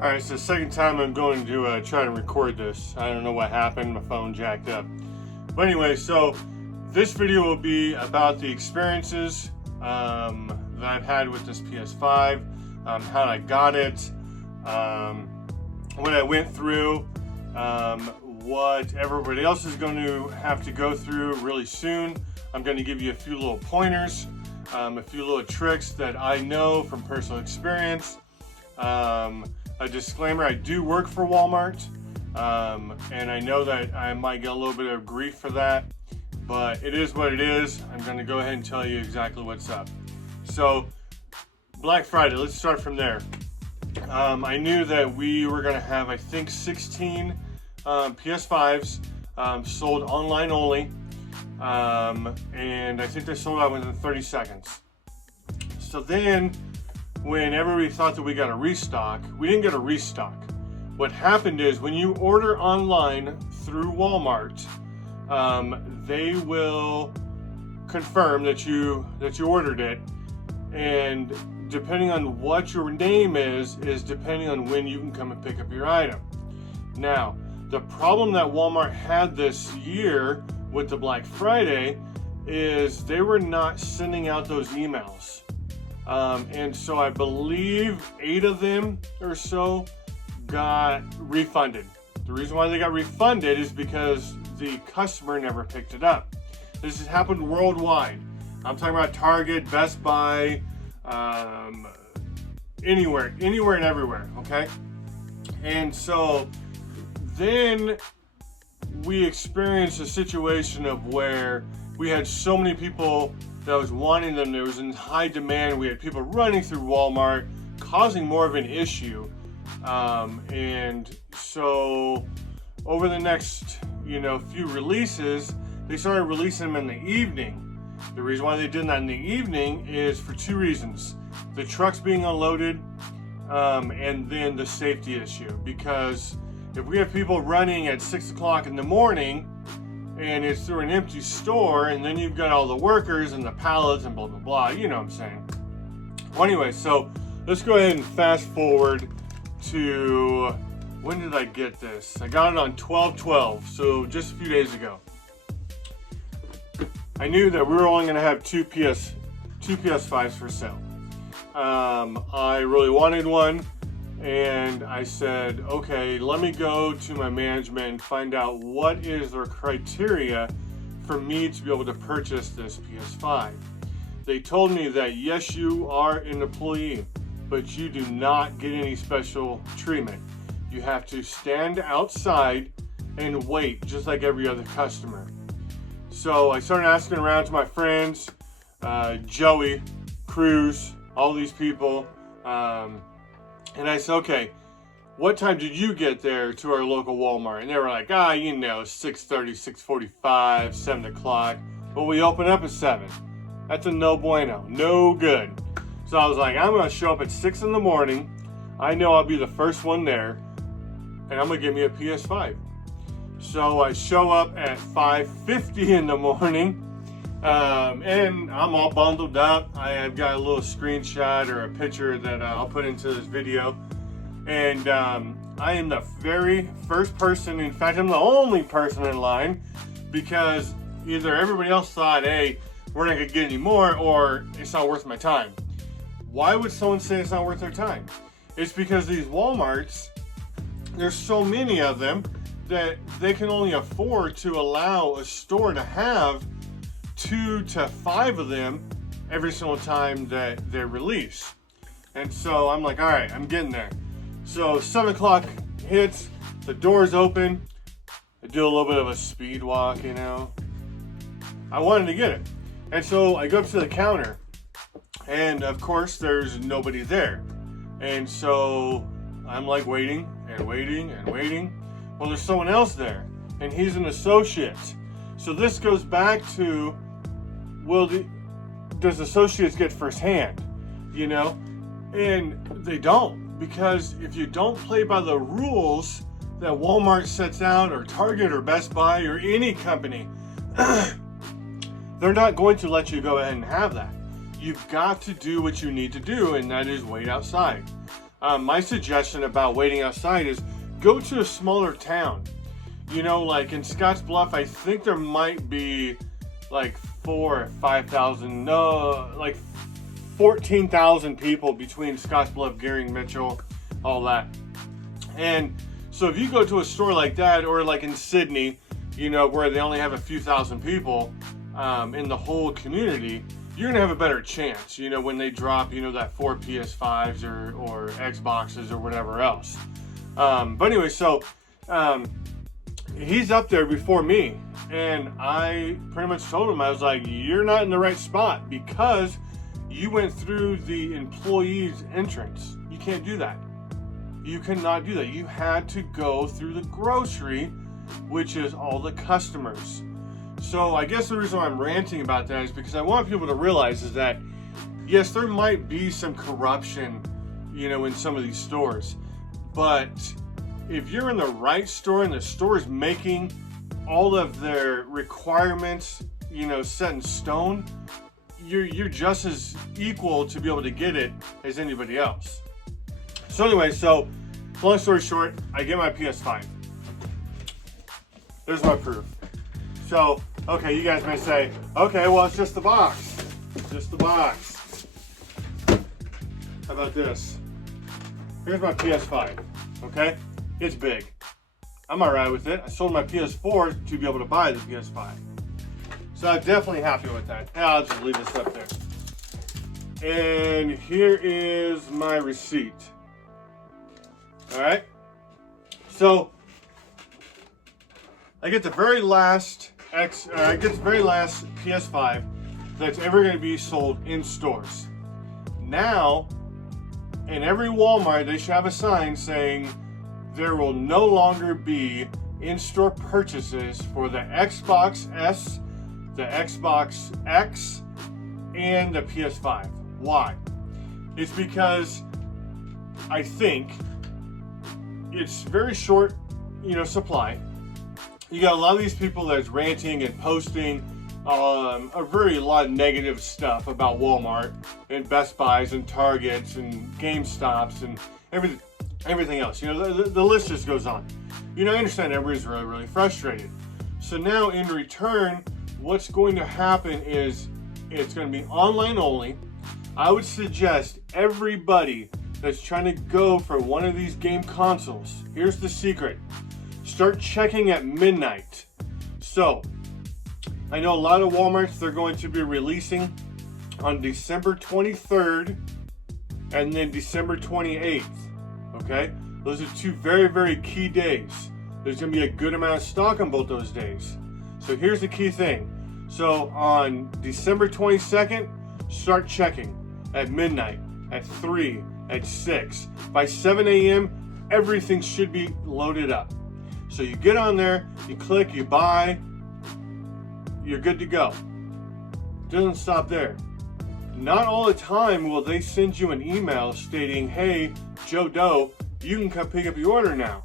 Alright, it's the second time I'm going to try to record this. I don't know what happened, my phone jacked up. But anyway, so this video will be about the experiences that I've had with this PS5, how I got it, what I went through, what everybody else is going to have to go through really soon. I'm going to give you a few little pointers, a few little tricks that I know from personal experience. A disclaimer, I do work for Walmart, and I know that I might get a little bit of grief for that, but it is what it is. I'm going to go ahead and tell you exactly what's up. So, Black Friday, let's start from there. I knew that we were going to have, I think, 16 PS5s sold online only, and I think they sold out within 30 seconds. So then, when everybody thought that we got a restock, we didn't get a restock. What happened is when you order online through Walmart, they will confirm that you ordered it, and depending on what your name is depending on when you can come and pick up your item. Now, the problem that Walmart had this year with the Black Friday is they were not sending out those emails. And so I believe 8 of them or so got refunded. The reason why they got refunded is because the customer never picked it up. This has happened worldwide. I'm talking about Target, Best Buy, anywhere and everywhere, okay? And so then we experienced a situation of where we had so many people that was wanting them. There was in high demand. We had people running through Walmart, causing more of an issue. And so over the next, few releases, they started releasing them in the evening. The reason why they did that in the evening is for 2 reasons: the trucks being unloaded, and then the safety issue. Because if we have people running at 6 o'clock in the morning, and it's through an empty store, and then you've got all the workers and the pallets and blah, blah, blah. You know what I'm saying. Well, anyway, so let's go ahead and fast forward to, when did I get this? I got it on 12/12, so just a few days ago. I knew that we were only going to have two PS5s for sale. I really wanted one. And I said, okay, let me go to my management and find out what is their criteria for me to be able to purchase this PS5. They told me that yes, you are an employee, but you do not get any special treatment. You have to stand outside and wait just like every other customer. So I started asking around to my friends, Joey, Cruz, all these people, and I said, okay, what time did you get there to our local Walmart? And they were like, 6:30, 6:45, 7 o'clock. But we open up at 7. That's a no bueno, no good. So I was like, I'm going to show up at 6 in the morning. I know I'll be the first one there, and I'm going to get me a PS5. So I show up at 5:50 in the morning, and I'm all bundled up. I've got a little screenshot or a picture that I'll put into this video. And I am the very first person, in fact, I'm the only person in line, because either everybody else thought, hey, we're not going to get any more, or it's not worth my time. Why would someone say it's not worth their time? It's because these Walmarts, there's so many of them that they can only afford to allow a store to have 2 to 5 of them every single time that they release. And so I'm like, all right, I'm getting there. So 7 o'clock hits, the doors open. I do a little bit of a speed walk, I wanted to get it. And so I go up to the counter, and of course there's nobody there. And so I'm like waiting and waiting and waiting. Well, there's someone else there, and he's an associate. So this goes back to, does associates get firsthand? And they don't, because if you don't play by the rules that Walmart sets out, or Target, or Best Buy, or any company, they're not going to let you go ahead and have that. You've got to do what you need to do, and that is wait outside. My suggestion about waiting outside is go to a smaller town. You know, like in Scottsbluff, I think there might be like 4,000 or 5,000, no, like 14,000 people between Scottsbluff, Gearing, Mitchell, all that. And so if you go to a store like that, or like in Sydney, you know, where they only have a few thousand people in the whole community, you're gonna have a better chance, you know, when they drop, you know, that 4 PS5s or Xboxes or whatever else. But anyway, so he's up there before me, and I pretty much told him, I was like, you're not in the right spot because you went through the employee's entrance. You can't do that. You cannot do that. You had to go through the grocery, which is all the customers. So I guess the reason why I'm ranting about that is because I want people to realize is that, yes, there might be some corruption, you know, in some of these stores, but if you're in the right store and the store is making all of their requirements, you know, set in stone, you're just as equal to be able to get it as anybody else. So anyway, so long story short, I get my PS5. There's my proof. So, okay, you guys may say, okay, well, it's just the box. It's just the box. How about this? Here's my PS5, okay? It's big. I'm all right with it. I sold my PS4 to be able to buy the PS5. So I'm definitely happy with that. I'll just leave this up there. And here is my receipt. All right. So I get the very last PS5 that's ever going to be sold in stores. Now, in every Walmart, they should have a sign saying there will no longer be in-store purchases for the Xbox S, the Xbox X, and the PS5. Why? It's because I think it's very short, you know, supply. You got a lot of these people that's ranting and posting a lot of negative stuff about Walmart and Best Buys and Targets and GameStops and everything else. You know, the list just goes on. You know, I understand everybody's really, really frustrated. So now in return, what's going to happen is it's going to be online only. I would suggest everybody that's trying to go for one of these game consoles, here's the secret. Start checking at midnight. So, I know a lot of Walmarts, they're going to be releasing on December 23rd and then December 28th. Okay? Those are two very, very key days. There's going to be a good amount of stock on both those days. So here's the key thing. So on December 22nd, start checking at midnight, at 3, at 6. By 7 a.m., everything should be loaded up. So you get on there, you click, you buy, you're good to go. It doesn't stop there. Not all the time will they send you an email stating, hey, Joe Doe, you can come pick up your order now.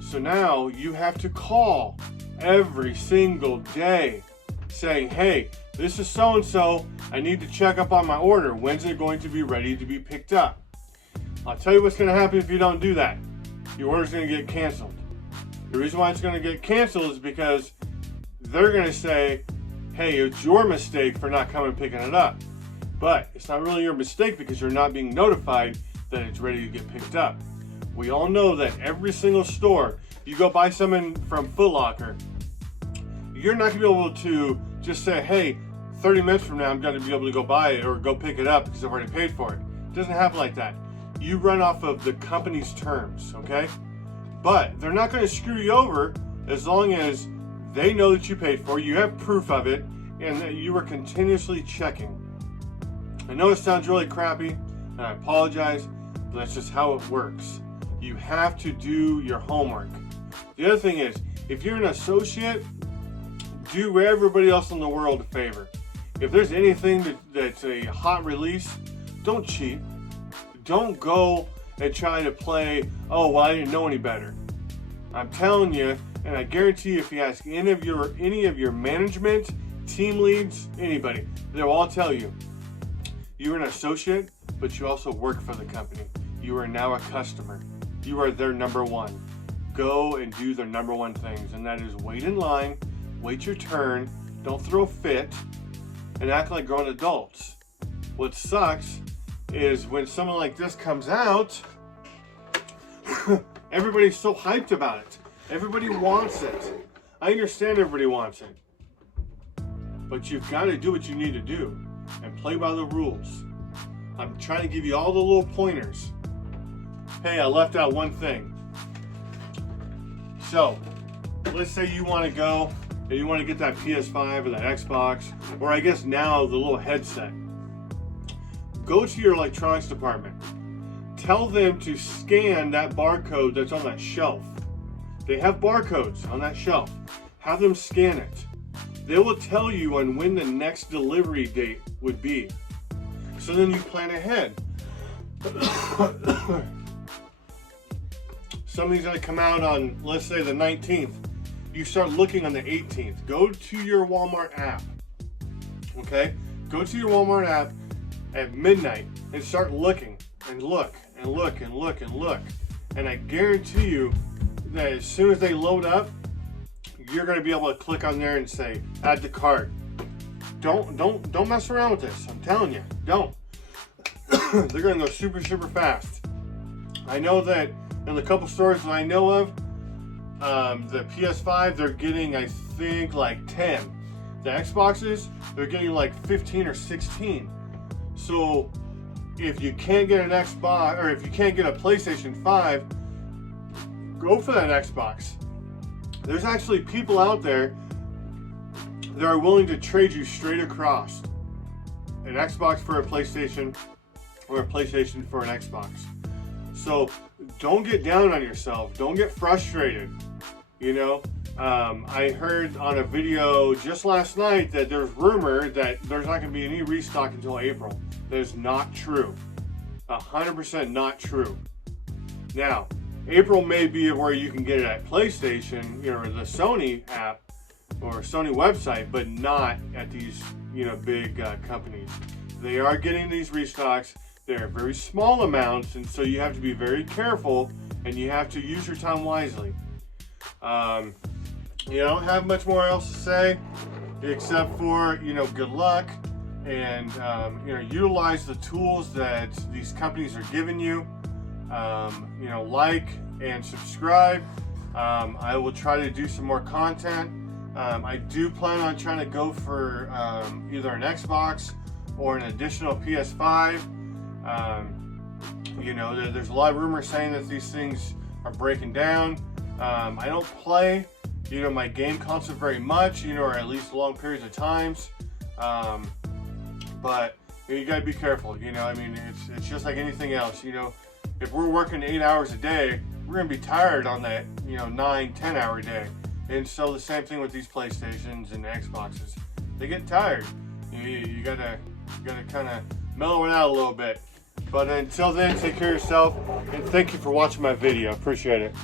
So now you have to call every single day saying, hey, this is so-and-so, I need to check up on my order. When's it going to be ready to be picked up? I'll tell you what's going to happen if you don't do that. Your order's going to get canceled. The reason why it's going to get canceled is because they're going to say, hey, it's your mistake for not coming and picking it up. But it's not really your mistake because you're not being notified that it's ready to get picked up. We all know that every single store, you go buy something from Foot Locker, you're not going to be able to just say, hey, 30 minutes from now I'm going to be able to go buy it or go pick it up because I've already paid for it. It doesn't happen like that. You run off of the company's terms, okay? But they're not going to screw you over as long as they know that you paid for it, you have proof of it, and that you were continuously checking. I know it sounds really crappy, and I apologize, but that's just how it works. You have to do your homework. The other thing is, if you're an associate, do everybody else in the world a favor. If there's anything that's a hot release, don't cheat. Don't go and try to play, oh, well, I didn't know any better. I'm telling you, and I guarantee you, if you ask any of your management, team leads, anybody, they'll all tell you, you're an associate, but you also work for the company. You are now a customer. You are their number one. Go and do their number one things, and that is wait in line, wait your turn, don't throw a fit, and act like grown adults. What sucks is when someone like this comes out, everybody's so hyped about it. Everybody wants it. I understand everybody wants it. But you've got to do what you need to do and play by the rules. I'm trying to give you all the little pointers. Hey, I left out one thing. So, let's say you want to go and you want to get that PS5 or that Xbox, or I guess now the little headset. Go to your electronics department. Tell them to scan that barcode that's on that shelf. They have barcodes on that shelf. Have them scan it. They will tell you on when the next delivery date would be. So then you plan ahead. Something's going to come out on, let's say, the 19th. You start looking on the 18th. Go to your Walmart app. Okay? Go to your Walmart app at midnight and start looking and look and look and look and look. And I guarantee you that as soon as they load up, you're going to be able to click on there and say, add to cart. Don't mess around with this. I'm telling you, don't. They're going to go super, super fast. I know that in the couple stores that I know of, the PS5, they're getting, I think, like 10. The Xboxes, they're getting like 15 or 16. So if you can't get an Xbox, or if you can't get a PlayStation 5, go for that Xbox. There's actually people out there that are willing to trade you straight across an Xbox for a PlayStation or a PlayStation for an Xbox. So don't get down on yourself. Don't get frustrated. You know, I heard on a video just last night that there's rumor that there's not going to be any restock until April. That is not true. 100% not true. Now, April may be where you can get it at PlayStation, or the Sony app or Sony website, but not at these, big companies. They are getting these restocks. They're very small amounts, and so you have to be very careful, and you have to use your time wisely. I don't have much more else to say, except for, good luck, and, utilize the tools that these companies are giving you. Like and subscribe. I will try to do some more content. I do plan on trying to go for either an Xbox or an additional PS5. There's a lot of rumors saying that these things are breaking down. I don't play, my game console very much, or at least long periods of times. But you gotta be careful, it's just like anything else, If we're working 8 hours a day, we're gonna be tired on that, 9-10 hour day. And so the same thing with these PlayStations and Xboxes. They get tired. You gotta kind of mellow it out a little bit. But until then, take care of yourself, and thank you for watching my video. Appreciate it.